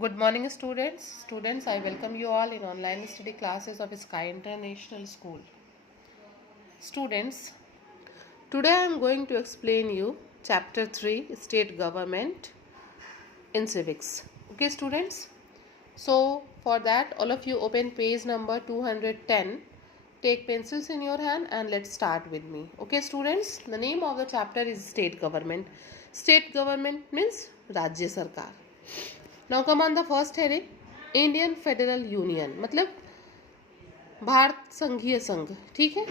Good morning, students. Students, I welcome you all in online study classes of Sky International School. Students, today I am going to explain you Chapter 3, State Government in Civics. Okay, students? So, for that, all of you open page number 210. Take pencils in your hand and let's start with me. Okay, students? The name of the chapter is State Government. State Government means Rajya Sarkar. Now come on the first heading Indian federal union, मतलब भारत संघीय संघ. ठीक है,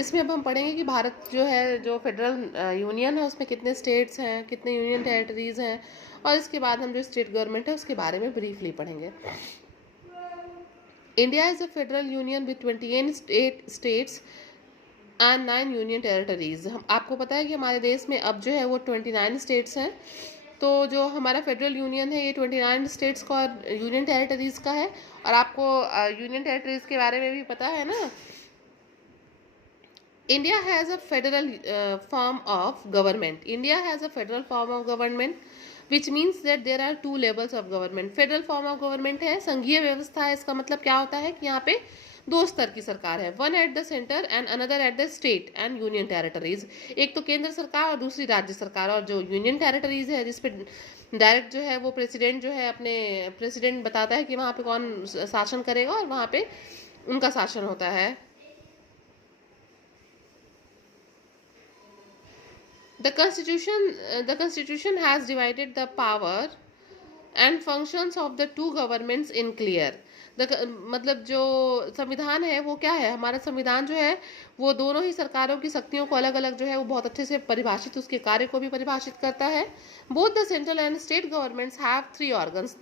इसमें अब हम पढ़ेंगे कि भारत जो है, जो फेडरल यूनियन है, उसमें कितने स्टेट्स हैं, कितने यूनियन टेरिटरीज हैं, और इसके बाद हम जो स्टेट गवर्नमेंट है उसके बारे में ब्रीफली पढ़ेंगे. India is a federal union with 28 states and 9 union territories. आपको पता है कि हमारे देश में अब जो है वो 29 स्टेट्स हैं. तो जो हमारा फेडरल यूनियन है ये 29 स्टेट्स का और यूनियन टेरिटरीज का है. और आपको यूनियन टेरिटरीज के बारे में भी पता है ना. India has a federal form of government. India has a federal form of government which means that there are 2 levels of government. Federal form of government है, संघीय व्यवस्था है. इसका मतलब क्या होता है कि यहाँ पे 2 स्तर की सरकार है, one at the centre and another eight the state and union territories. एक तो केंद्र सरकार और दूसरी राज्य सरकार. और जो यूनियन टेरिटरीज है जिसपे डायरेक्ट जो है वो प्रेसिडेंट जो है अपने प्रेसिडेंट बताता है कि वहाँ पे कौन शासन करेगा और वहाँ पे उनका शासन होता है. The constitution has divided the power and functions of the 2 governments in clear. मतलब जो संविधान है वो क्या है, हमारा संविधान जो है वो दोनों ही सरकारों की शक्तियों को अलग अलग जो है वो बहुत अच्छे से परिभाषित, उसके कार्य को भी परिभाषित करता है. Both the central and state governments have 3 organs.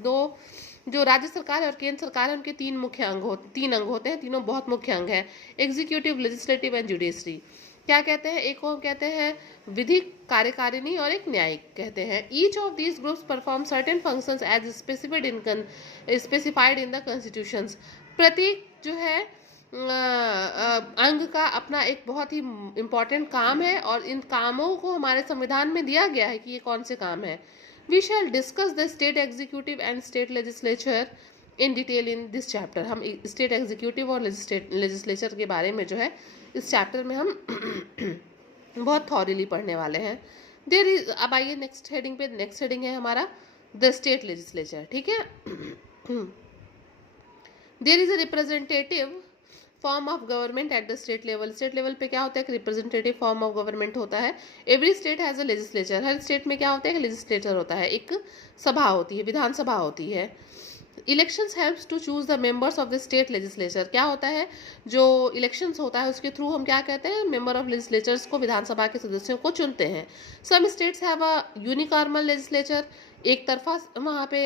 जो राज्य सरकार है और केंद्र सरकार है उनके 3 अंग होते हैं. तीनों बहुत मुख्य अंग हैं, एग्जीक्यूटिव, लेजिस्लेटिव एंड जुडिशरी. क्या कहते हैं, एक को कहते हैं विधिक, कार्यकारिणी और एक न्यायिक कहते हैं. Each of these groups perform certain functions as specified in the constitutions. प्रत्येक जो है अंग का अपना एक बहुत ही इम्पॉर्टेंट काम है और इन कामों को हमारे संविधान में दिया गया है कि ये कौन से काम है. We shall discuss the state executive and state legislature in detail in this chapter. हम स्टेट एग्जीक्यूटिव और लेजिस्लेचर के बारे में जो है इस चैप्टर में हम बहुत थॉरली पढ़ने वाले हैं. देयर इज, अब आइए नेक्स्ट हेडिंग पे. नेक्स्ट हेडिंग है हमारा द स्टेट लेजिस्लेचर. ठीक है, there is a representative form of government at the state level. State level पे क्या होता है कि रिप्रेजेंटेटिव फॉर्म ऑफ गवर्नमेंट होता है. Every state has a legislature. Her state में क्या होता है कि लेजिस्लेचर होता है, एक सभा होती है, विधानसभा होती है. Elections helps to choose the members of the state legislature. क्या होता है, जो इलेक्शंस होता है उसके थ्रू हम क्या कहते हैं, मेंबर ऑफ लेजिस्लेचर्स को, विधानसभा के सदस्यों को चुनते हैं. Some states have a unicameral legislature. एक तरफा वहाँ पे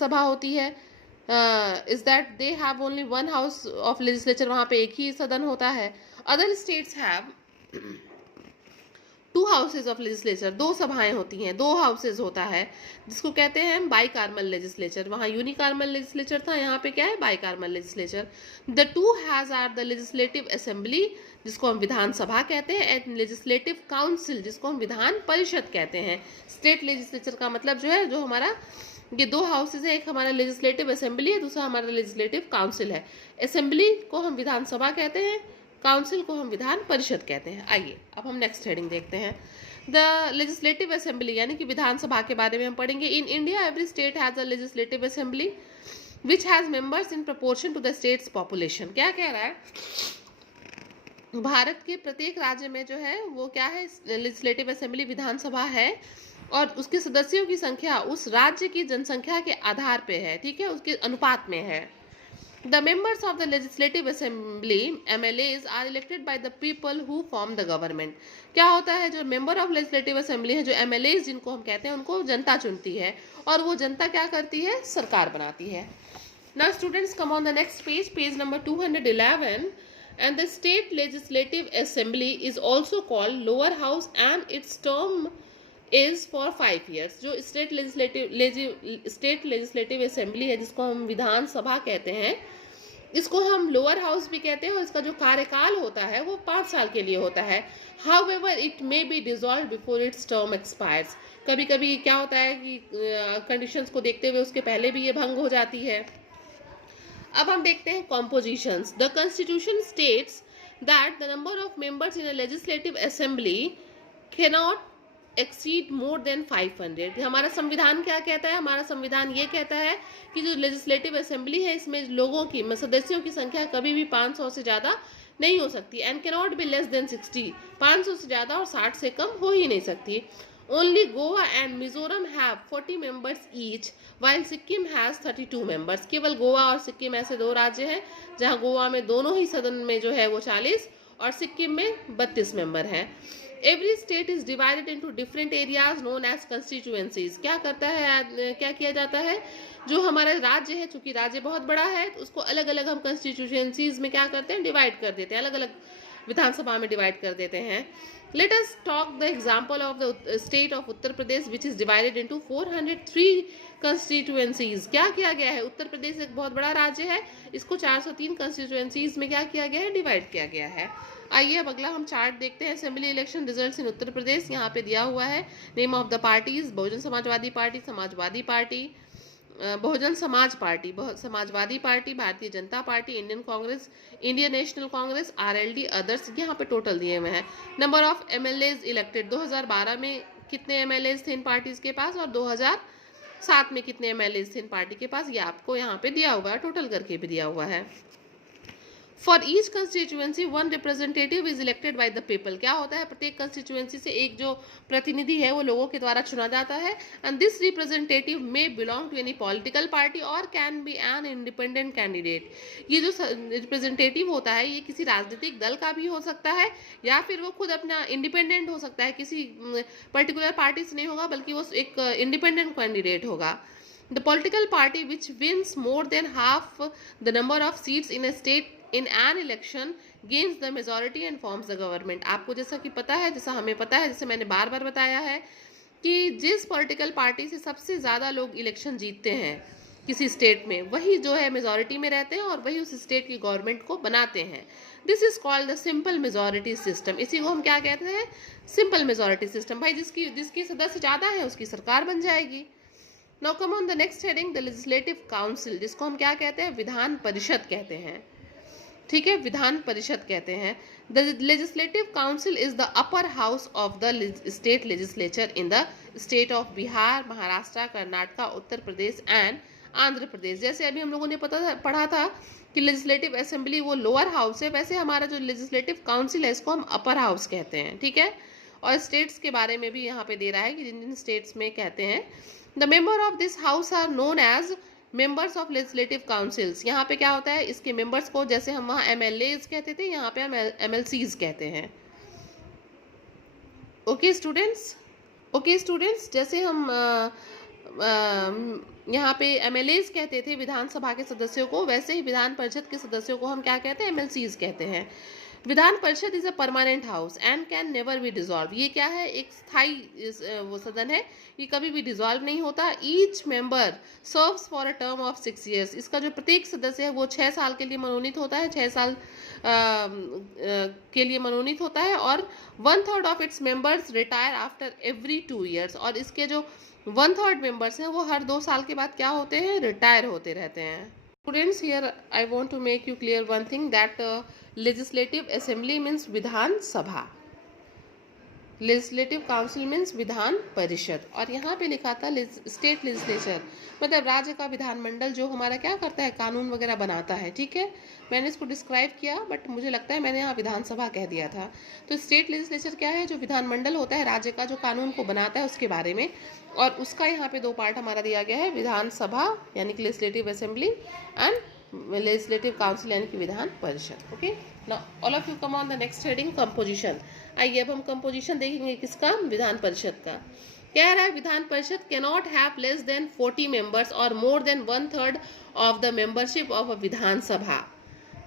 सभा होती है. Is that they have only 1 house of legislature. वहाँ पे एक ही सदन होता है. Other states have 2 houses of legislature. 2 सभाएं होती हैं, 2 हाउसेज होता है, जिसको कहते हैं बाइकार्मल लेजिस्लेचर. वहाँ यूनिकार्मल लेजिस्लेचर था, यहाँ पे क्या है, bicameral legislature. The 2 has are the legislative assembly, जिसको हम विधानसभा कहते हैं, एंड लेजिस्लेटिव काउंसिल, जिसको हम विधान परिषद कहते हैं. स्टेट लेजिस्लेचर का मतलब जो है, जो हमारा ये 2 हाउसेज है, एक हमारा लेजिस्लेटिव असेंबली है, दूसरा हमारा लेजिस्लेटिव काउंसिल है. असेंबली को हम विधानसभा कहते हैं, काउंसिल को हम विधान परिषद कहते हैं. आइए अब हम नेक्स्ट हेडिंग देखते हैं. द लेजिस्लेटिव असेंबली यानी कि विधानसभा के बारे में हम पढ़ेंगे. In India every state has a legislative assembly which has members in proportion to the state's population. क्या कह रहा है, भारत के प्रत्येक राज्य में जो है वो क्या है, लेजिस्लेटिव असेंबली, विधानसभा है, और उसके सदस्यों की संख्या उस राज्य की जनसंख्या के आधार पे है. ठीक है, उसके अनुपात में है. The members of the Legislative Assembly (MLAs) are elected by the people who form the government. क्या होता है, जो मेंबर ऑफ लेजिस्लेटिव असेंबली है, जो MLAs जिनको हम कहते हैं, उनको जनता चुनती है और वो जनता क्या करती है, सरकार बनाती है. Now students come on the next page, page number 211. And the state legislative assembly is also called lower house and its term is for 5 years. जो स्टेट लेजिस्लेटिव असेंबली है, जिसको हम विधानसभा कहते हैं, इसको हम लोअर हाउस भी कहते हैं, और इसका जो कार्यकाल होता है वो 5 साल के लिए होता है. However, it may be dissolved before its term expires. कभी कभी क्या होता है कि कंडीशंस को देखते हुए उसके पहले भी ये भंग हो जाती है। अब हम देखते हैं compositions. The constitution states that the number of members in a legislative assembly cannot exceed more than 500। हमारा संविधान क्या कहता है? हमारा संविधान ये कहता है कि जो लेजिस्लेटिव असेंबली है इसमें लोगों की सदस्यों की संख्या कभी भी 500 से ज़्यादा नहीं हो सकती। And cannot be less then 60, 500 से ज़्यादा और 60 से कम हो ही नहीं सकती। Only Goa and Mizoram have 40 members each while Sikkim has 32 members. केवल गोवा और सिक्किम ऐसे दो राज्य हैं जहां गोवा में दोनों ही सदन में जो है वो 40 और सिक्किम में 32 मेंबर हैं। Every state is divided into different areas known as constituencies. क्या करता है, क्या किया जाता है, जो हमारा राज्य है, चूंकि राज्य बहुत बड़ा है तो उसको अलग अलग हम कंस्टिट्यूएंसीज में क्या करते हैं, डिवाइड कर देते हैं, अलग अलग विधानसभा में डिवाइड कर देते हैं। Let us talk the example of the state of Uttar Pradesh which is divided into 403 constituencies. क्या किया गया है, उत्तर प्रदेश एक बहुत बड़ा राज्य है, इसको 403 कंस्टिट्यूएंसीज में क्या किया गया है, डिवाइड किया गया है। आइए अब अगला हम चार्ट देखते हैं। Assembly election results in Uttar Pradesh यहाँ पे दिया हुआ है। Name of the parties, Bahujan Samajwadi party, Samajwadi party, Bahujan Samaj party, Samajwadi party, Bharatiya Janata party, Indian Congress, Indian National Congress, RLD, others, यहाँ पे टोटल दिए हुए हैं। नंबर ऑफ एमएलएज इलेक्टेड, 2012 में कितने एमएलएज थे इन पार्टीज के पास और 2007 में कितने एमएलएज थे इन पार्टी के पास, ये आपको यहाँ पे दिया हुआ है, टोटल करके भी दिया हुआ है। For each constituency 1 representative is elected by the people. क्या होता है, प्रत्येक कंस्टिट्यूएंसी से एक जो प्रतिनिधि है वो लोगों के द्वारा चुना जाता है। And this representative may belong to any political party or can be an independent candidate. ये जो रिप्रेजेंटेटिव होता है ये किसी राजनीतिक दल का भी हो सकता है या फिर वो खुद अपना इंडिपेंडेंट हो सकता है, किसी पर्टिकुलर पार्टी से नहीं होगा बल्कि वो एक इंडिपेंडेंट कैंडिडेट होगा। The political party which wins more than half the number of seats in a state in an election gains the majority and forms the government। आपको जैसा कि पता है, जैसा हमें पता है, जैसे मैंने बार बार बताया है कि जिस पॉलिटिकल पार्टी से सबसे ज़्यादा लोग इलेक्शन जीतते हैं किसी स्टेट में, वही जो है मेजॉरिटी में रहते हैं और वही उस स्टेट की गवर्नमेंट को बनाते हैं। This is called the simple majority system. इसी को हम क्या कहते हैं, सिंपल मेजॉरिटी सिस्टम। भाई जिसकी सदस्य ज़्यादा है उसकी सरकार बन जाएगी। Now come on the next heading, the legislative council, जिसको हम क्या कहते हैं, विधान परिषद कहते हैं। ठीक है, विधान परिषद कहते हैं। The legislative council is the upper house of the state legislature in the state of Bihar, Maharashtra, Karnataka, Uttar Pradesh and Andhra Pradesh. जैसे अभी हम लोगों ने पढ़ा था कि लेजिस्लेटिव असेंबली वो लोअर हाउस है, वैसे हमारा जो लेजिस्लेटिव काउंसिल है इसको हम अपर हाउस कहते हैं। ठीक है, और स्टेट्स के बारे में भी यहाँ पे दे रहा है कि जिन जिन स्टेट्स में कहते हैं। The member of this house are known as members of legislative councils. यहाँ पे क्या होता है, इसके मेंबर्स को जैसे हम वहाँ एमएलएज कहते थे, यहाँ पे हम एमएलसीज कहते हैं। ओके स्टूडेंट्स, जैसे हम यहाँ पे एमएलएज कहते थे विधानसभा के सदस्यों को, वैसे ही विधान परिषद के सदस्यों को हम क्या कहते हैं, एमएलसीज कहते हैं। Vidhan Parishad is a permanent house and can never be dissolve. ये क्या है, एक स्थायी वो सदन है, ये कभी भी डिसॉल्व नहीं होता। Each member serves for a term of 6 years। इसका जो प्रत्येक सदस्य है वो 6 साल के लिए मनोनीत होता है, 6 साल के लिए मनोनीत होता है। और 1/3 of its members retire after every 2 years। और इसके जो 1/3 मेंबर्स हैं वो हर 2 साल के बाद क्या होते हैं, रिटायर होते रहते हैं। Students, here I want to make you clear one thing, that legislative assembly means Vidhan Sabha, legislative council means Vidhan Parishad, और यहाँ पे लिखा था स्टेट लेजिस्लेचर, मतलब राज्य का विधानमंडल जो हमारा क्या करता है, कानून वगैरह बनाता है। ठीक है, मैंने इसको डिस्क्राइब किया बट मुझे लगता है मैंने यहाँ विधानसभा कह दिया था। तो स्टेट लेजिस्लेचर क्या है, जो विधानमंडल होता है राज्य का, जो कानून को बनाता है उसके बारे में। और उसका यहाँ पे 2 पार्ट हमारा दिया गया है, विधानसभा यानी कि legislative assembly and legislative council यानी कि Vidhan Parishad. Okay, now all of you come on the next heading, composition. आइए अब हम कंपोजिशन देखेंगे किसका, विधान परिषद का। कह रहा है Vidhan Parishad can not have less than 40 members or more than 1/3 of the membership of a Vidhan Sabha.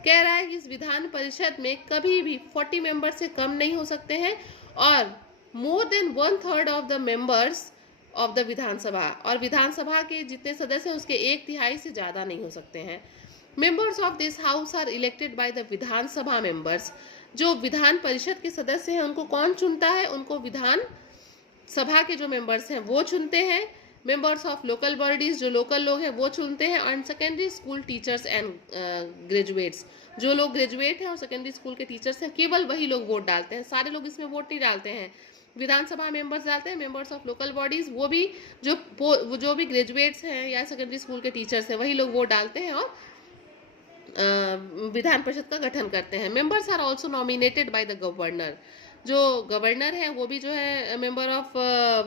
कह रहा है कि इस विधान परिषद में कभी भी 40 मेंबर से कम नहीं हो सकते हैं और more than 1/3 of the members of the Vidhan Sabha, और विधानसभा के जितने सदस्य हैं उसके 1/3 से ज़्यादा नहीं हो सकते हैं। Members of this house are elected by the Vidhan Sabha members. जो विधान परिषद के सदस्य हैं उनको कौन चुनता है, उनको विधान सभा के जो मेंबर्स हैं वो चुनते हैं, मेंबर्स ऑफ लोकल बॉडीज जो लोकल लोग हैं वो चुनते हैं, and secondary school teachers and graduates जो लोग ग्रेजुएट हैं और सेकेंडरी स्कूल के टीचर्स हैं केवल वही लोग वोट डालते हैं। सारे लोग इसमें वोट नहीं डालते हैं। विधानसभा मेंबर्स डालते हैं, मेंबर्स ऑफ लोकल बॉडीज वो भी ग्रेजुएट्स हैं या सेकेंडरी स्कूल के टीचर्स हैं वही लोग वोट डालते हैं और विधान परिषद का गठन करते हैं। Members are also nominated by the governor, जो गवर्नर है वो भी जो है मेंबर ऑफ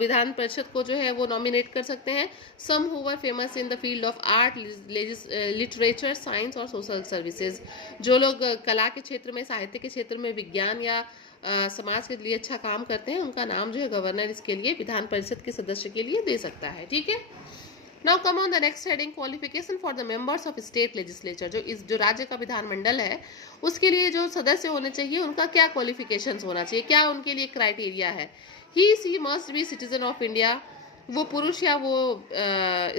विधान परिषद को जो है वो नॉमिनेट कर सकते हैं। Some who were famous in the field of art, literature, science और सोशल सर्विसेज, जो लोग कला के क्षेत्र में, साहित्य के क्षेत्र में, विज्ञान या समाज के लिए अच्छा काम करते हैं उनका नाम जो है गवर्नर इसके लिए विधान परिषद के सदस्य के लिए दे सकता है। ठीक है, now come on the next heading, qualification for the members of state legislature. जो राज्य का विधानमंडल है उसके लिए जो सदस्य होने चाहिए उनका क्या क्वालिफिकेशंस होना चाहिए, क्या उनके लिए क्राइटेरिया है। He she must be citizen of India, वो पुरुष या वो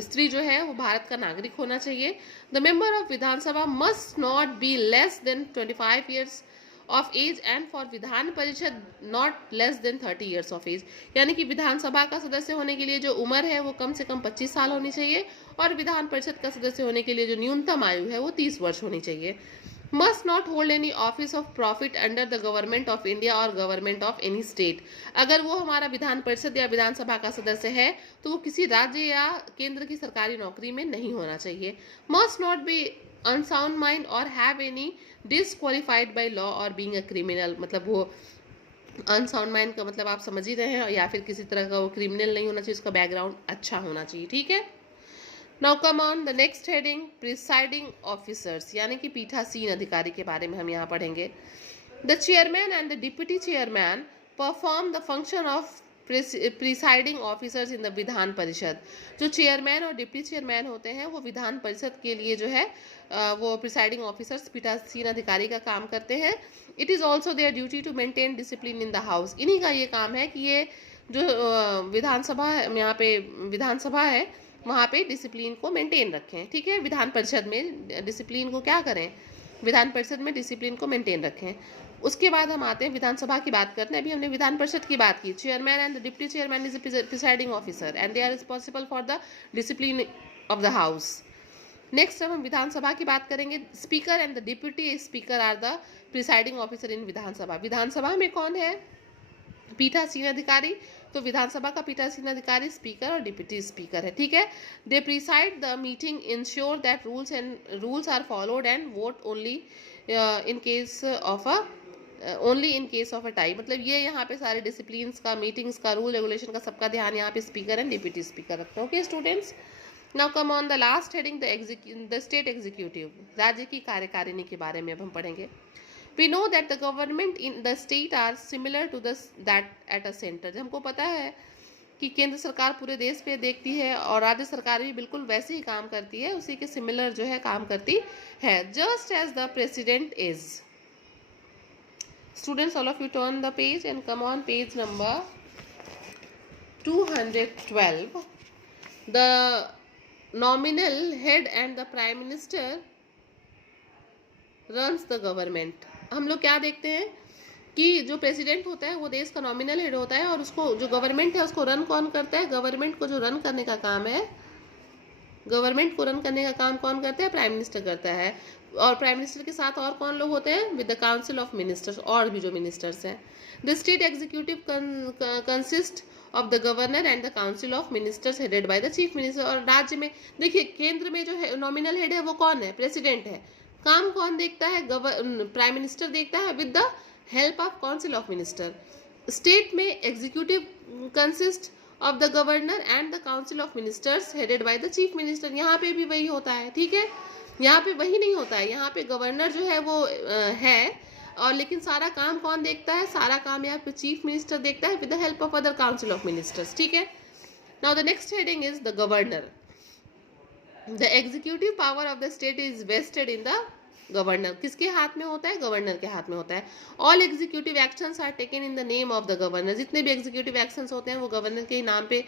स्त्री जो है वो भारत का नागरिक होना चाहिए। The member of Vidhan Sabha must not B less then 25 years of as and for Vidhan Parishad not less than 30 years of as, यानी कि विधानसभा का सदस्य होने के लिए जो उम्र है वो कम से कम 25 साल होनी चाहिए और विधान परिषद का सदस्य होने के लिए जो न्यूनतम आयु है वो 30 वर्ष होनी चाहिए। Must not hold any office of profit under the government of India और गवर्नमेंट ऑफ एनी स्टेट, अगर वो हमारा विधान परिषद या विधानसभा का सदस्य है तो वो किसी राज्य या केंद्र की सरकारी नौकरी में नहीं होना चाहिए। Must not be unsound mind or have any disqualified by law or being a criminal, मतलब वो अनसाउंड माइंड का मतलब आप समझ ही रहे हैं, या फिर किसी तरह का वो क्रिमिनल नहीं होना चाहिए, उसका बैकग्राउंड अच्छा होना चाहिए। ठीक है, now come on the next heading, presiding officers, यानी कि पीठासीन अधिकारी के बारे में हम यहाँ पढ़ेंगे। The chairman and the deputy chairman perform the function of presiding officers in the Vidhan Parishad. जो चेयरमैन और डिप्टी चेयरमैन होते हैं वो विधान परिषद के लिए जो है वो प्रिसाइडिंग ऑफिसर्स पीठासीन अधिकारी का काम करते हैं। It is also their duty to maintain discipline in the house, इन्हीं का ये काम है कि ये जो विधानसभा यहाँ पे विधानसभा है वहाँ पे डिसिप्लिन को मेंटेन रखें। ठीक है, विधान परिषद में डिसिप्लिन को क्या करें, विधान परिषद में डिसिप्लिन को मेंटेन रखें। उसके बाद हम आते हैं विधानसभा की बात करते हैं। अभी हमने विधान परिषद की बात की। Chairman and the deputy chairman is presiding officer and they are responsible for the discipline of the house. Next हम विधानसभा की बात करेंगे। Speaker and the deputy speaker are the presiding officer in Vidhan Sabha. Vidhan Sabha में कौन है, पीठासीन अधिकारी, तो विधानसभा का पीठासीन अधिकारी स्पीकर और डिप्टी स्पीकर है। ठीक है, they preside the meeting, ensure that rules are followed and vote only in case of a tie, मतलब ये यहाँ पे सारे डिसिप्लिन्स का, मीटिंग्स का, रूल रेगुलेशन का सबका ध्यान यहाँ पे स्पीकर एंड डिप्टी स्पीकर रखते हैं। Okay students, now come on the last heading, the state executive, राज्य की कार्यकारिणी के बारे में अब हम पढ़ेंगे। We know that the government in the state are similar to that at a center। हमको पता है कि केंद्र सरकार पूरे देश पे देखती है और राज्य सरकार भी बिल्कुल वैसे ही काम करती है, उसी के सिमिलर जो है काम करती है। Just as the president is। Students, all of you turn the page and come on page number 212। The nominal head and the prime minister runs the government। हम लोग क्या देखते हैं कि जो प्रेसिडेंट होता है वो देश का नॉमिनल हेड होता है और उसको जो गवर्नमेंट है उसको रन कौन करता है, गवर्नमेंट को जो रन करने का काम है, गवर्नमेंट को रन करने का काम कौन करता है, प्राइम मिनिस्टर करता है। और प्राइम मिनिस्टर के साथ और कौन लोग होते हैं, with the council of ministers, और भी जो मिनिस्टर्स हैं। The state executive consist of the governor and the council of ministers headed by the chief minister. और राज्य में देखिए केंद्र में जो नॉमिनल हेड है वो कौन है, प्रेसिडेंट है। काम कौन देखता है, प्राइम मिनिस्टर देखता है with the help of council of minister. State में executive consist of the governor and the council of ministers headed by the chief minister. यहाँ पे भी वही होता है। ठीक है, यहाँ पे वही नहीं होता है, यहाँ पे गवर्नर जो है वो है और लेकिन सारा काम कौन देखता है, सारा काम यहाँ पे चीफ मिनिस्टर देखता है with the help of other council of ministers. ठीक है, now the next heading is the governor. The executive power of the state is vested in the governor. किसके हाथ में होता है, गवर्नर के हाथ में होता है। All executive actions are taken in the name of the governor. जितने भी एग्जीक्यूटिव एक्शंस होते हैं वो गवर्नर के नाम पे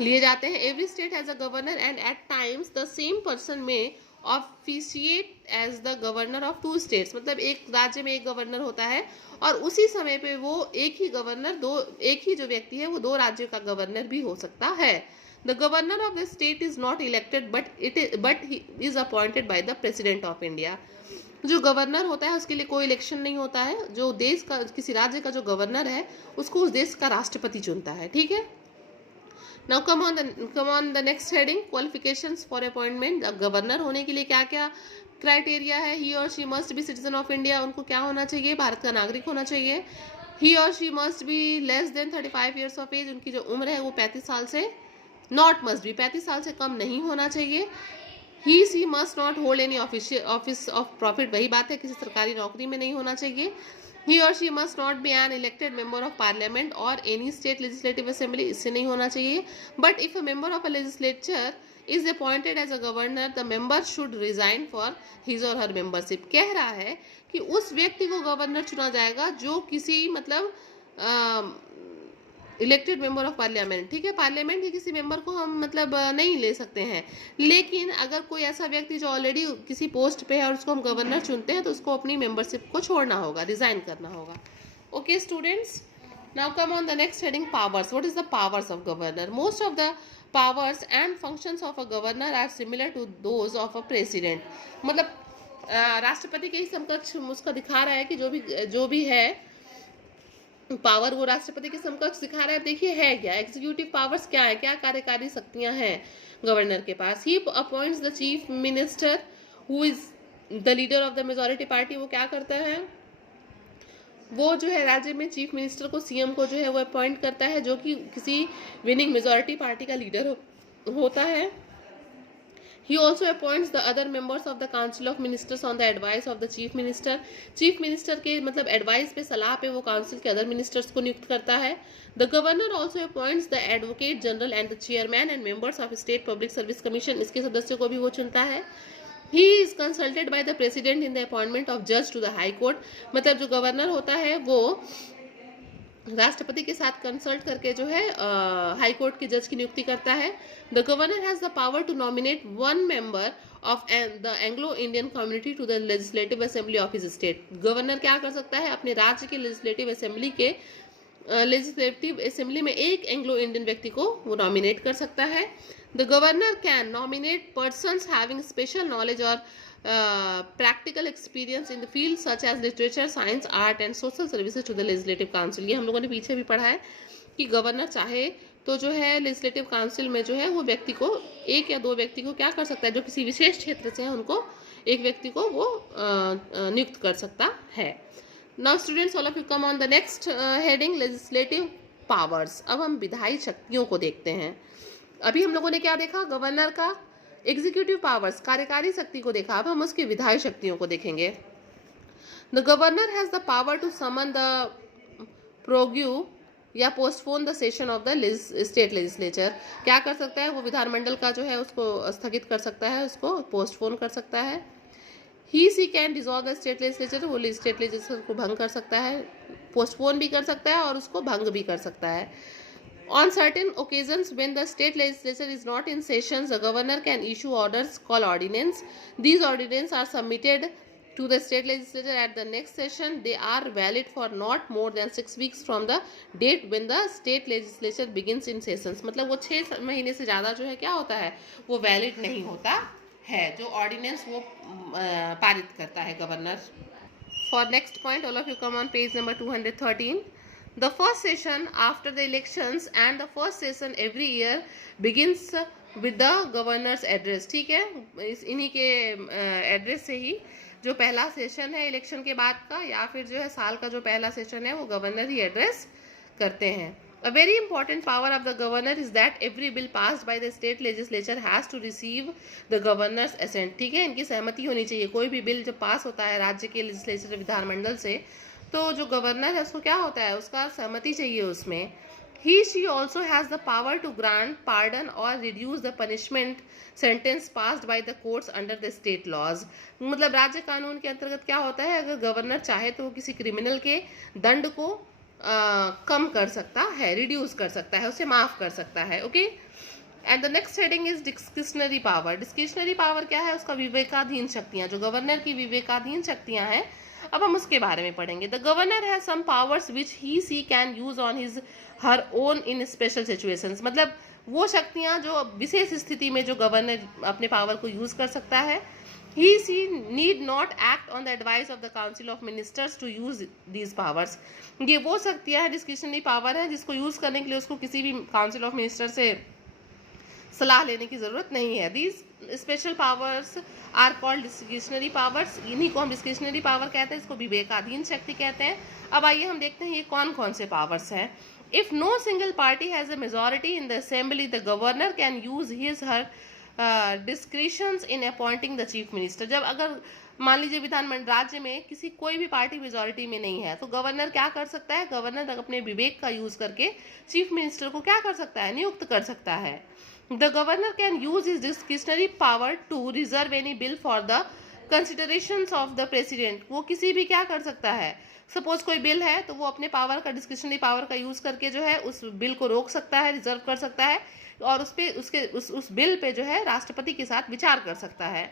लिए जाते हैं। Every state has a governor and at times the same person may officiate as the governor of 2 states, मतलब एक राज्य में एक गवर्नर होता है और उसी समय पे वो एक ही जो व्यक्ति है वो 2 राज्यों का गवर्नर भी हो सकता है। The governor of the state is not elected but he is appointed by the president of India. जो गवर्नर होता है उसके लिए कोई इलेक्शन नहीं होता है, जो देश का किसी राज्य का जो गवर्नर है उसको उस देश का राष्ट्रपति चुनता है, ठीक है। Now come on the next heading, qualifications for appointment. Governor होने के लिए क्या क्या क्राइटेरिया है? ही और she must be citizen of India, उनको क्या होना चाहिए? भारत का नागरिक होना चाहिए। ही और she must be less than 35 years of age, उनकी जो उम्र है वो 35 साल से, नॉट मस्ट बी, 35 साल से कम नहीं होना चाहिए। He she must not hold any office of profit, वही बात है, किसी सरकारी नौकरी में नहीं होना चाहिए। He or she must not be an elected member of parliament or any state legislative assembly, इससे नहीं होना चाहिए। But if a member of a legislature is appointed as a governor, the member should resign for his or her membership। कह रहा है कि उस व्यक्ति को गवर्नर चुना जाएगा जो किसी मतलब इलेक्टेड मेंबर ऑफ पार्लियामेंट, ठीक है, पार्लियामेंट के किसी मेंबर को हम मतलब नहीं ले सकते हैं, लेकिन अगर कोई ऐसा व्यक्ति जो ऑलरेडी किसी पोस्ट पे है और उसको हम गवर्नर चुनते हैं तो उसको अपनी मेंबरशिप को छोड़ना होगा, रिजाइन करना होगा। Okay students, now come on the next heading, powers. What is the powers of governor? Most of the powers and functions of a governor are similar to those of a president. मतलब राष्ट्रपति के ही समकक्ष उसका दिखा रहा है कि जो भी है पावर वो राष्ट्रपति के समकक्ष दिखा रहा है। देखिए है क्या, एग्जीक्यूटिव पावर्स क्या है, क्या कार्यकारी शक्तियां हैं गवर्नर के पास। He appoints the chief minister who is the leader of the majority party. वो क्या करता है, वो जो है राज्य में चीफ मिनिस्टर को, सीएम को जो है वो अपॉइंट करता है जो कि किसी विनिंग मेजॉरिटी पार्टी का लीडर होता है। He also appoints the other members of the Council of Ministers on the advice of the Chief Minister। Chief Minister के मतलब एडवाइस पे, सलाह पे वो काउंसिल के अदर मिनिस्टर्स को नियुक्त करता है। The Governor also appoints the Advocate General and the Chairman and members of State Public Service Commission। इसके सदस्यों को भी वो चुनता है। He is consulted by the President in the appointment of judge to the High Court। मतलब जो governor होता है वो राष्ट्रपति के साथ कंसल्ट करके जो है हाई कोर्ट के जज की नियुक्ति करता है। The governor has the power to nominate 1 member of the Anglo Indian community to the legislative assembly of his state. Governor क्या कर सकता है, अपने राज्य के लेजिस्लेटिव असेंबली में एक एंग्लो इंडियन व्यक्ति को वो नॉमिनेट कर सकता है। The governor can nominate persons having special knowledge और practical experience in the field such as literature, science, art and social services to the legislative council। ये हम लोगों ने पीछे भी पढ़ा है कि गवर्नर चाहे तो जो है लेजिस्लेटिव काउंसिल में जो है वो व्यक्ति को, एक या 2 व्यक्ति को क्या कर सकता है, जो किसी विशेष क्षेत्र से है उनको, एक व्यक्ति को वो नियुक्त कर सकता है। Now students, all of you come on the next heading, legislative powers. अब हम विधायी शक्तियों को देखते हैं। अभी हम लोगों ने क्या देखा, गवर्नर का एग्जीक्यूटिव पावर्स, कार्यकारी शक्ति को देखा। अब हम उसकी विधायी शक्तियों को देखेंगे। The governor has the power to summon the prorogue या postpone the session of the state legislature. क्या कर सकता है वो, विधानमंडल का जो है उसको स्थगित कर सकता है, उसको पोस्टपोन कर सकता है। He she can dissolve the state legislature, वो स्टेट लेजिस्लेचर को भंग कर सकता है, पोस्टपोन भी कर सकता है और उसको भंग भी कर सकता है। On certain occasions when the state legislature is not in sessions, the governor can issue orders called ordinance. These ordinances are submitted to the state legislature at the next session. They are valid for not more than 6 weeks from the date when the state legislature begins in sessions। मतलब वो 6 महीने से ज़्यादा जो है क्या होता है, वो वैलिड नहीं होता है, जो ऑर्डिनेंस वो पारित करता है governor. For next point, all of you come on page number 213। The first session after the elections and the first session every year begins with the governor's address। ठीक है, इन्हीं के एड्रेस से ही जो पहला सेशन है इलेक्शन के बाद का या फिर जो है साल का जो पहला सेशन है वो गवर्नर ही एड्रेस करते हैं। A very important power of the governor is that every bill passed by the state legislature has to receive the governor's assent। ठीक है, इनकी सहमति होनी चाहिए। कोई भी बिल जब पास होता है राज्य के लेजिस्लेचर विधानमंडल से, तो जो गवर्नर है उसको क्या होता है, उसका सहमति चाहिए उसमें। He she also has the power to grant pardon or reduce the punishment sentence passed by the courts under the state laws। मतलब राज्य कानून के अंतर्गत क्या होता है, अगर गवर्नर चाहे तो किसी क्रिमिनल के दंड को कम कर सकता है, रिड्यूस कर सकता है, उसे माफ कर सकता है। Okay, and the next heading is discretionary power. Discretionary power क्या है? उसका विवेकाधीन शक्तियां, जो गवर्नर की विवेकाधीन शक्तियां हैं, अब हम उसके बारे में पढ़ेंगे। The governor has some powers which he she can use on his her own in special situations. मतलब वो शक्तियां जो विशेष स्थिति में जो गवर्नर अपने पावर को यूज कर सकता है। He she need not act on the advice of the council of ministers to use these powers। ये वो शक्तियां है, डिस्क्रिशनरी पावर है, जिसको यूज करने के लिए उसको किसी भी काउंसिल ऑफ मिनिस्टर से सलाह लेने की जरूरत नहीं है। These special powers are called discretionary powers. इन्हीं को हम डिस्क्रिशनरी पावर कहते हैं, इसको विवेकाधीन शक्ति कहते हैं। अब आइए हम देखते हैं ये कौन कौन से पावर्स हैं। If no single party has a majority in the assembly, the governor can use his her discretions in appointing the chief minister. जब अगर मान लीजिए विधानमंडल राज्य में किसी कोई भी पार्टी मेजॉरिटी में नहीं है, तो गवर्नर क्या कर सकता है? गवर्नर अपने विवेक का यूज करके चीफ मिनिस्टर को क्या कर सकता है? नियुक्त कर सकता है। The governor can use his discretionary power to reserve any bill for the considerations of the president. वो किसी भी क्या कर सकता है? सपोज कोई बिल है तो वो अपने पावर का, डिस्क्रिशनरी पावर का यूज करके जो है उस बिल को रोक सकता है, रिजर्व कर सकता है, और उस पे उस बिल पे जो है राष्ट्रपति के साथ विचार कर सकता है।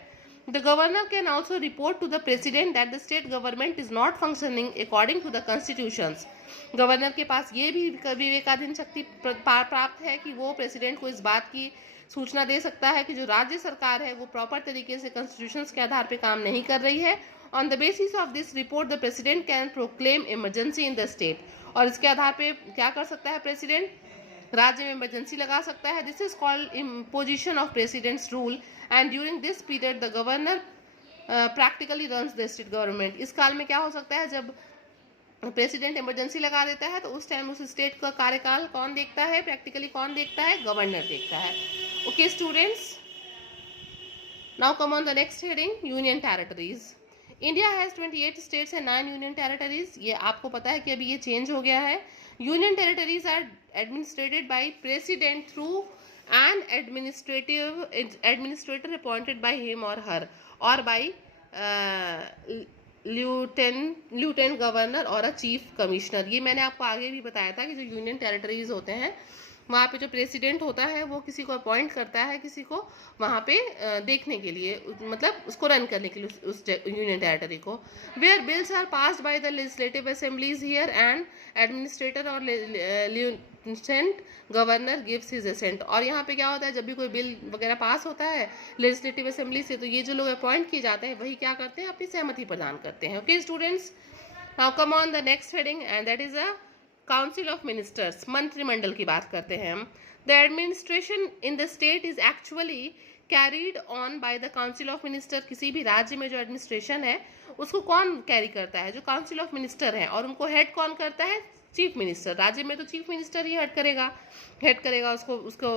The governor can also report to the president that the state government is not functioning according to the constitutions. Governor के पास ये भी विवेकाधीन शक्ति प्राप्त है कि वो प्रेसिडेंट को इस बात की सूचना दे सकता है कि जो राज्य सरकार है वो प्रॉपर तरीके से कॉन्स्टिट्यूशंस के आधार पर काम नहीं कर रही है। On the basis of this report the president can proclaim emergency in the state. और इसके आधार पे क्या कर सकता है प्रेसिडेंट? राज्य में इमरजेंसी लगा सकता है। This is called imposition of presidents rule and during this period the governor practically runs the state government. इस काल में क्या हो सकता है? जब प्रेसिडेंट इमरजेंसी लगा देता है तो उस टाइम उस स्टेट का कार्यकाल कौन देखता है? प्रैक्टिकली कौन देखता है? गवर्नर देखता है। Okay students, now come on the next heading, union territories. India has 28 states and 9 union territories. ये आपको पता है कि अभी ये चेंज हो गया है। Union territories are administrated by president through an administrator appointed by him or her or by lieutenant governor और a chief commissioner। ये मैंने आपको आगे भी बताया था कि जो यूनियन टेरिटरीज होते हैं वहाँ पे जो प्रेसिडेंट होता है वो किसी को अपॉइंट करता है, किसी को वहाँ पे देखने के लिए, मतलब उसको रन करने के लिए उस यूनियन टेरिटरी को। Where bills are passed by the legislative assemblies here and administrator और lieutenant governor gives his assent. और यहाँ पे क्या होता है? जब भी कोई बिल वगैरह पास होता है लेजिस्लेटिव असेंबली से, तो ये जो लोग अपॉइंट किए जाते हैं वही क्या करते हैं? अपनी सहमति प्रदान करते हैं। Okay students, now come on the next heading and that is a council of ministers. मंत्रिमंडल की बात करते हैं हम। The administration in the state is actually carried on by the council of minister. किसी भी राज्य में जो एडमिनिस्ट्रेशन है उसको कौन कैरी करता है? जो काउंसिल ऑफ मिनिस्टर है। और उनको हेड कौन करता है? Chief minister. राज्य में तो चीफ मिनिस्टर ही हेड करेगा उसको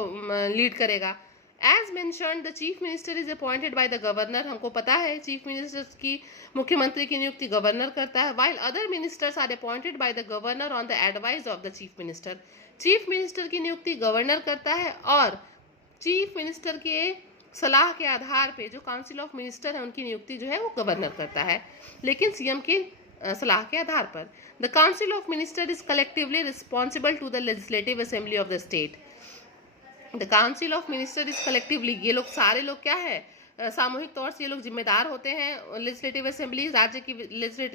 लीड करेगा। As mentioned the chief minister is appointed by the governor. हमको पता है चीफ मिनिस्टर की, मुख्यमंत्री की नियुक्ति गवर्नर करता है। While other ministers are appointed by the governor on the advice of the chief minister. Chief minister की नियुक्ति गवर्नर करता है और चीफ मिनिस्टर के सलाह के आधार पे जो काउंसिल ऑफ मिनिस्टर है उनकी नियुक्ति जो है वो गवर्नर करता है, लेकिन सीएम की सलाह के आधार पर। The council of minister is collectively responsible to the legislative assembly of the state. The council of minister is collectively, ये लोग सारे लोग क्या है? सामूहिक तौर से ये लोग जिम्मेदार होते हैं लेजिस्लेटिव असेंबली, राज्य की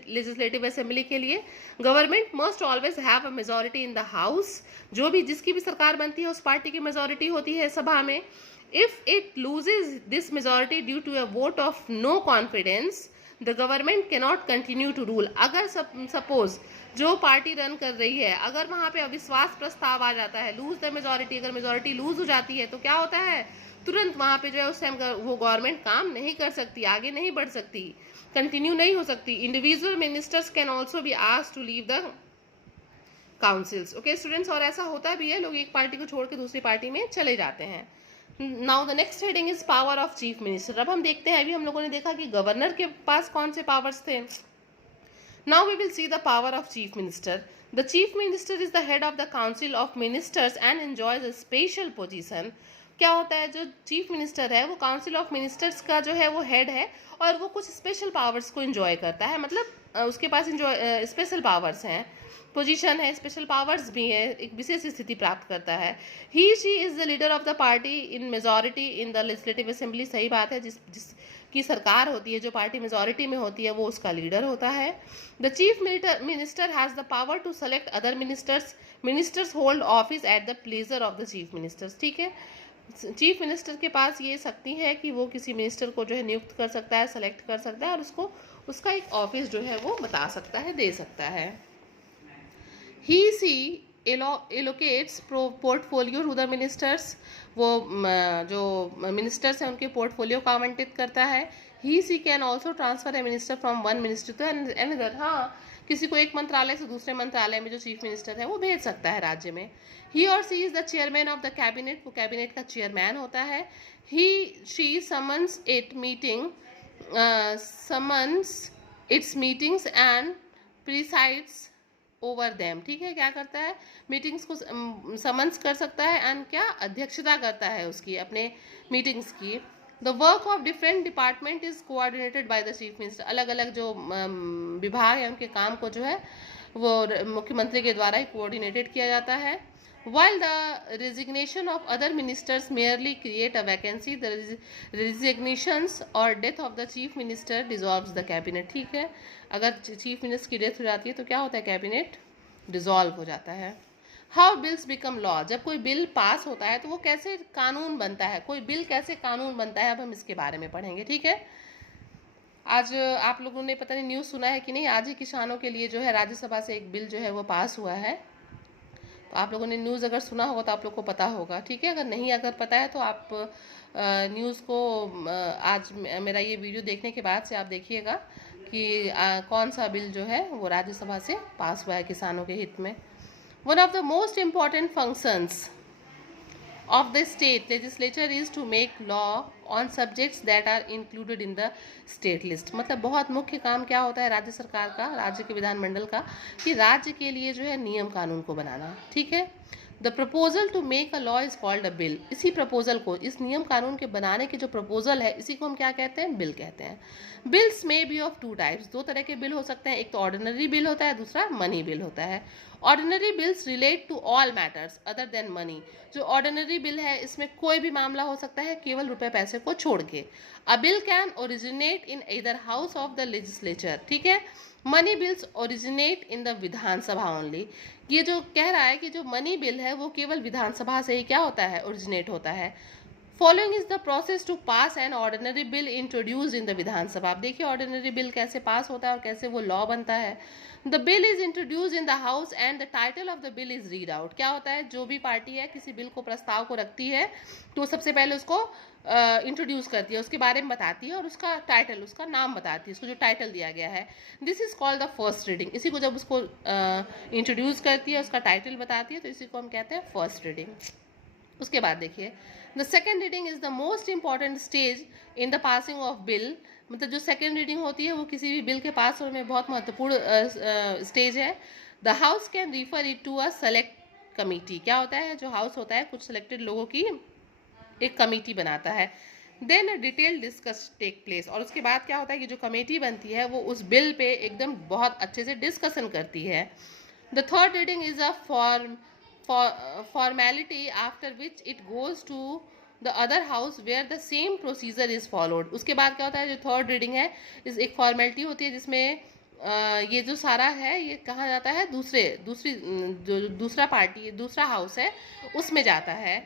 लेजिस्लेटिव असेंबली के लिए। Government must always have a majority in the house. जो भी जिसकी भी सरकार बनती है उस पार्टी की मेजॉरिटी होती है सभा में। If it loses this majority due to a vote of no confidence the government can not continue to rule. अगर सपोज जो पार्टी रन कर रही है, अगर वहां पे अविश्वास प्रस्ताव आ जाता है, लूज द मेजॉरिटी, अगर मेजॉरिटी लूज हो जाती है तो क्या होता है? तुरंत वहां पे जो है उस टाइम वो गवर्नमेंट काम नहीं कर सकती, आगे नहीं बढ़ सकती, कंटिन्यू नहीं हो सकती। Individual ministers can also be asked to leave the councils. Okay students, और ऐसा होता भी है, लोग एक पार्टी को छोड़ के दूसरी पार्टी में चले जाते हैं। Now the next heading is power of chief minister. अब हम देखते हैं, अभी हम लोगों ने देखा कि गवर्नर के पास कौन से पावर्स थे। Now we will see the power of chief minister. The chief minister is the head of the council of ministers and enjoys a special position क्या होता है, जो चीफ मिनिस्टर है वो काउंसिल ऑफ मिनिस्टर्स का जो है वो हेड है और वो कुछ स्पेशल पावर्स को एंजॉय करता है, मतलब उसके पास स्पेशल पावर्स हैं, पोजीशन है, स्पेशल पावर्स भी है, एक विशेष स्थिति प्राप्त करता है। He she is the leader of the party in majority in the legislative assembly, सही बात है, जिसकी सरकार होती है, जो पार्टी मेजॉरिटी में होती है वो उसका लीडर होता है। The chief minister has the power to select other ministers hold office at the pleasure of the chief ministers, ठीक है। चीफ मिनिस्टर के पास ये शक्ति है कि वो किसी मिनिस्टर को जो है नियुक्त कर सकता है, सेलेक्ट कर सकता है और उसको उसका एक ऑफिस जो है वो बता सकता है, दे सकता है। He she allocates portfolio to the ministers, वो जो मिनिस्टर्स हैं उनके पोर्टफोलियो को आवंटित करता है। He she can also transfer a minister from one minister to another, हाँ, किसी को एक मंत्रालय से दूसरे मंत्रालय में जो चीफ मिनिस्टर है वो भेज सकता है राज्य में। He or she is the chairman of the cabinet, वो कैबिनेट का चेयरमैन होता है। He she summons its meetings and presides over them, ठीक है, क्या करता है, मीटिंग्स को समन्स कर सकता है एंड क्या, अध्यक्षता करता है उसकी, अपने मीटिंग्स की। The work of different department is coordinated by the chief minister, अलग अलग जो विभाग है उनके काम को जो है वो मुख्यमंत्री के द्वारा ही कोऑर्डिनेटेड किया जाता है। While the resignation of other ministers merely create a vacancy, the resignations or death of the chief minister dissolves the cabinet, ठीक है, अगर चीफ मिनिस्टर की डेथ हो जाती है तो क्या होता है, कैबिनेट डिसॉल्व हो जाता है। हाउ बिल्स बिकम लॉ, जब कोई बिल पास होता है तो वो कैसे कानून बनता है, कोई बिल कैसे कानून बनता है, अब हम इसके बारे में पढ़ेंगे, ठीक है। आज आप लोगों ने पता नहीं न्यूज़ सुना है कि नहीं, आज ही किसानों के लिए जो है राज्यसभा से एक बिल जो है वो पास हुआ है। तो आप लोगों ने न्यूज़ अगर सुना होगा तो आप लोग को पता होगा, ठीक है। अगर नहीं अगर पता है तो आप न्यूज़ को आज मेरा ये वीडियो देखने के बाद से आप देखिएगा कि कौन सा बिल जो है वो राज्यसभा से पास हुआ है किसानों के हित में। One of the most important functions of the state legislature is to make law on subjects that are included in the state list, मतलब बहुत मुख्य काम क्या होता है राज्य सरकार का, राज्य के विधानमंडल का, कि राज्य के लिए जो है नियम कानून को बनाना, ठीक है। The proposal to make a law is called a bill, इसी प्रपोजल को, इस नियम कानून के बनाने के जो प्रपोजल है इसी को हम क्या कहते हैं, बिल कहते हैं। Bills may be of two types, दो तरह के बिल हो सकते हैं, एक तो ऑर्डिनरी बिल होता है, दूसरा मनी बिल होता है। Ordinary bills relate to all matters other than money, जो ऑर्डिनरी बिल है इसमें कोई भी मामला हो सकता है केवल रुपए पैसे को छोड़ के। अ bill can originate in either house of the legislature, ठीक है। Money bills originate in the Vidhan Sabha only, ये जो कह रहा है कि जो मनी बिल है वो केवल विधानसभा से ही क्या होता है, ओरिजिनेट होता है। Following is the process to pass an ordinary bill introduced in the Vidhan Sabha, आप देखिए ऑर्डिनरी बिल कैसे पास होता है और कैसे वो लॉ बनता है। The bill is introduced in the house and the title of the bill is read out, क्या होता है, जो भी पार्टी है किसी बिल को, प्रस्ताव को रखती है तो सबसे पहले उसको इंट्रोड्यूस करती है, उसके बारे में बताती है और उसका टाइटल, उसका नाम बताती है, उसको जो टाइटल दिया गया है। This is called the first reading, इसी को जब उसको इंट्रोड्यूस करती है, उसका टाइटल बताती है तो इसी को हम कहते हैं फर्स्ट रीडिंग। उसके बाद देखिए the second reading is the most important stage in the passing of bill, मतलब जो सेकेंड रीडिंग होती है वो किसी भी बिल के पास होने में बहुत महत्वपूर्ण स्टेज है। The house can refer it to a select committee, क्या होता है, जो हाउस होता है कुछ सिलेक्टेड लोगों की एक कमेटी बनाता है। Then a detail discuss take place, और उसके बाद क्या होता है कि जो कमेटी बनती है वो उस बिल पे एकदम बहुत अच्छे से डिस्कशन करती है। The third reading is a formality after which it goes to the other house where the same procedure is followed, उसके बाद क्या होता है, जो थर्ड रीडिंग है इस एक फॉर्मेलिटी होती है जिसमें ये जो सारा है ये कहा जाता है जो दूसरा पार्टी, दूसरा हाउस है उसमें जाता है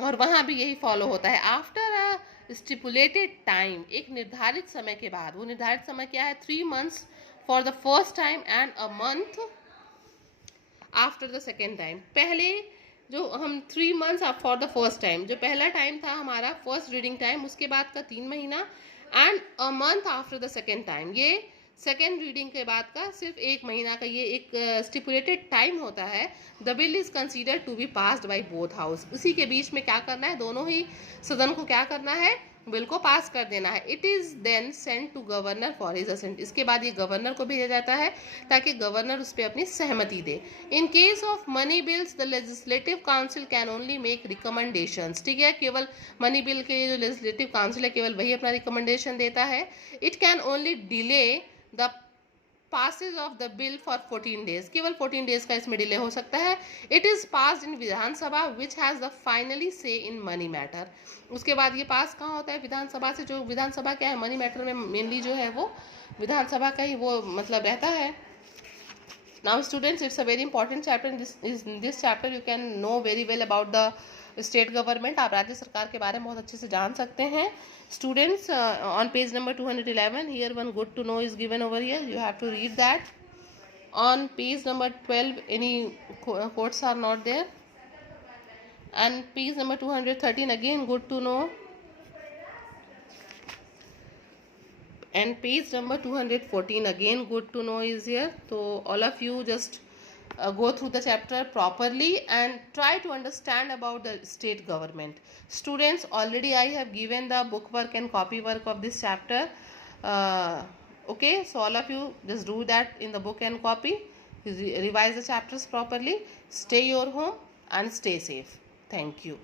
और वहाँ भी यही फॉलो होता है। आफ्टर अ स्टिपुलेटेड टाइम, एक निर्धारित समय के बाद, वो निर्धारित समय क्या है, 3 months for the first time and a month after the second time. पहले जो हम 3 months for the first time, जो पहला टाइम था हमारा फर्स्ट रीडिंग टाइम, उसके बाद का 3 महीना and a month after the second time, ये सेकेंड रीडिंग के बाद का सिर्फ 1 महीना का ये एक स्टिपुलेटेड टाइम होता है। The bill is considered to be passed by both house, उसी के बीच में क्या करना है, दोनों ही सदन को क्या करना है, बिल को पास कर देना है। It is then sent to governor for his assent, इसके बाद ये गवर्नर को भेजा जाता है ताकि गवर्नर उस पर अपनी सहमति दे। In case of money bills the legislative council can only make recommendations, ठीक है, केवल मनी बिल के लिए जो लेजिस्लेटिव काउंसिल है केवल वही अपना रिकमेंडेशन देता है। It can only delay the passes of the bill for 14 days, केवल 14 डेज का इसमें डिले हो सकता है। It is passed in Vidhan Sabha which has the finally से इन मनी मैटर, उसके बाद ये पास कहाँ होता है, विधानसभा से। जो विधानसभा क्या है, मनी मैटर में मेनली जो है वो विधानसभा का ही वो मतलब रहता है। Now students, it's a very important chapter. In this chapter you can know very well about the state government. आप राज्य सरकार के बारे में बहुत अच्छे से जान सकते हैं। Students, on page number 211, here one good to know is given over here. You have to read that. On page number 12, any quotes are not there. And page number 213, again good to know. And page number 214, again good to know is here. So all of you just go through the chapter properly and try to understand about the state government. Students, already I have given the book work and copy work of this chapter. Okay, so all of you just do that in the book and copy. Revise the chapters properly. Stay your home and stay safe. Thank you.